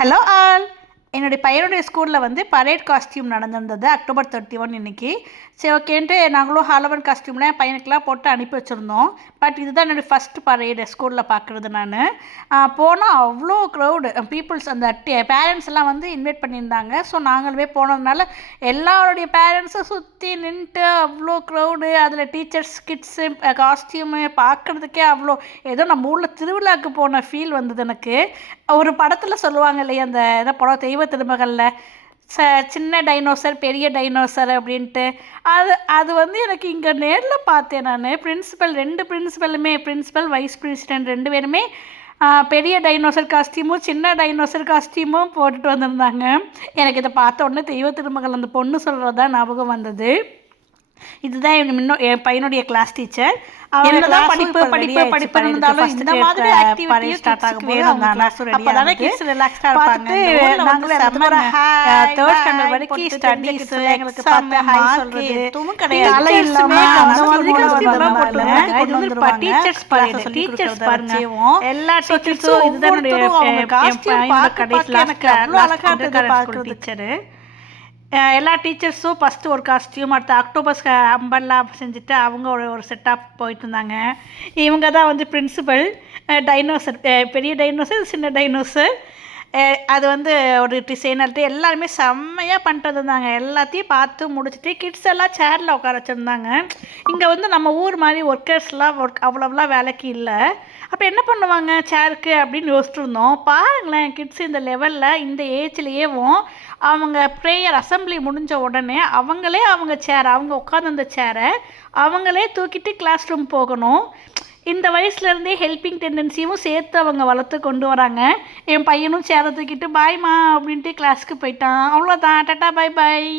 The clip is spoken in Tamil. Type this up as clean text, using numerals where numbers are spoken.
Hello all. என்னுடைய பையனுடைய ஸ்கூலில் வந்து பரேட் காஸ்டியூம் நடந்திருந்தது October 31 இன்னைக்கு. சரி ஓகேன்ட்டு நாங்களும் ஹாலோவன் காஸ்டியூம்லாம் என் பையனுக்கெலாம் போட்டு அனுப்பி வச்சுருந்தோம். பட் இதுதான் என்னுடைய ஃபஸ்ட்டு பரேடு ஸ்கூலில் பார்க்குறது நான். போனால் அவ்வளோ க்ரௌடு பீப்புள்ஸ், அந்த பேரண்ட்ஸ் எல்லாம் வந்து இன்வைட் பண்ணியிருந்தாங்க. ஸோ நாங்களுமே போனதுனால எல்லாருடைய பேரண்ட்ஸும் சுற்றி நின்றுட்டு அவ்வளோ க்ரௌடு, அதில் டீச்சர்ஸ் கிட்ஸு காஸ்டியூமு பார்க்குறதுக்கே அவ்வளோ ஏதோ நம்ம ஊரில் திருவிழாவுக்கு போன ஃபீல் வந்தது எனக்கு. ஒரு படத்தில் சொல்லுவாங்க இல்லையா, அந்த எதை படம் தெய்வ திருமகளில் சின்ன டைனோசர் பெரிய டைனோசர் அப்படின்ட்டு, அது வந்து எனக்கு இங்கே நேரில் பார்த்தேன் நான். ரெண்டு பிரின்சிபலுமே, பிரின்சிபல் வைஸ் பிரசிடென்ட் 2 பேருமே பெரிய டைனோசர் காஸ்டியூமும் சின்ன டைனோசர் காஸ்டியூமும் போட்டுட்டு வந்திருந்தாங்க. எனக்கு இதை பார்த்த உடனே தெய்வ திருமகள் அந்த பொண்ணு சொல்கிறது தான் ஞாபகம் வந்தது. இதுதான் என் பையனுடைய கிளாஸ் டீச்சர். என்னதான் படிப்பு படிப்பு படிப்பு இருந்தாலும் இந்த மாதிரி ஆக்டிவிட்டி ஸ்டார்ட் ஆகும் போது அவங்க கிளாஸ் அப்பதானே கிட்ஸ் ரிலாக்ஸ்டா இருப்பாங்க. நாங்களே சம்மர் தேர்ட் ஸ்டாண்டர்ட் வரைக்கும் ஸ்டடீஸ் எங்களுக்கு பார்த்து ஹை சொல்றது எதுவும் கிடையாது. அலை இல்லாம அந்த மாதிரி காஸ்டியூம் போட்டுருவாங்க. இது வந்து டீச்சர்ஸ் பாருங்க, டீச்சர்ஸ் பாருங்க, எல்லா டீச்சர்ஸும் இதுதான் காஸ்டியூம் கடைசில எனக்கு அவ்வளோ அழகா இருந்தது பார்க்குற டீச்சர். எல்லா டீச்சர்ஸும் ஃபஸ்ட்டு ஒரு காஸ்டியூம், அடுத்து அக்டோபஸ் அம்பர்லா செஞ்சுட்டு அவங்க ஒரு செட்டாக போயிட்டு இருந்தாங்க. இவங்க தான் வந்து பிரின்சிபல். டைனோசர், பெரிய டைனோசர் சின்ன டைனோசர், அது வந்து ஒரு டிசைனர்ட்டு எல்லாருமே செம்மையாக பண்ணிட்டு இருந்தாங்க. எல்லாத்தையும் பார்த்து முடிச்சுட்டு கிட்ஸ் எல்லாம் சேரில் உட்கார வச்சுருந்தாங்க. இங்கே வந்து நம்ம ஊர் மாதிரி ஒர்க்கர்ஸ்லாம் அவ்வளோவெலாம் வேலைக்கு இல்லை. அப்போ என்ன பண்ணுவாங்க சேருக்கு அப்படின்னு யோசிச்சுட்டு இருந்தோம். பாருங்களேன், கிட்ஸ் இந்த லெவலில் இந்த ஏஜ்லேயேவும் அவங்க ப்ரேயர் அசம்பிளி முடிஞ்ச உடனே அவங்களே அவங்க சேர், அவங்க உட்காந்துருந்த சேரை அவங்களே தூக்கிட்டு கிளாஸ் ரூம் போகணும். இந்த வயசுலேருந்தே ஹெல்பிங் டெண்டன்சியும் சேர்த்து அவங்க வளர்த்து கொண்டு வராங்க. என் பையனும் சேரை தூக்கிட்டு பாய்மா அப்படின்ட்டு கிளாஸ்க்கு போயிட்டான். அவ்வளோதான், டாட்டா, பாய் பாய்.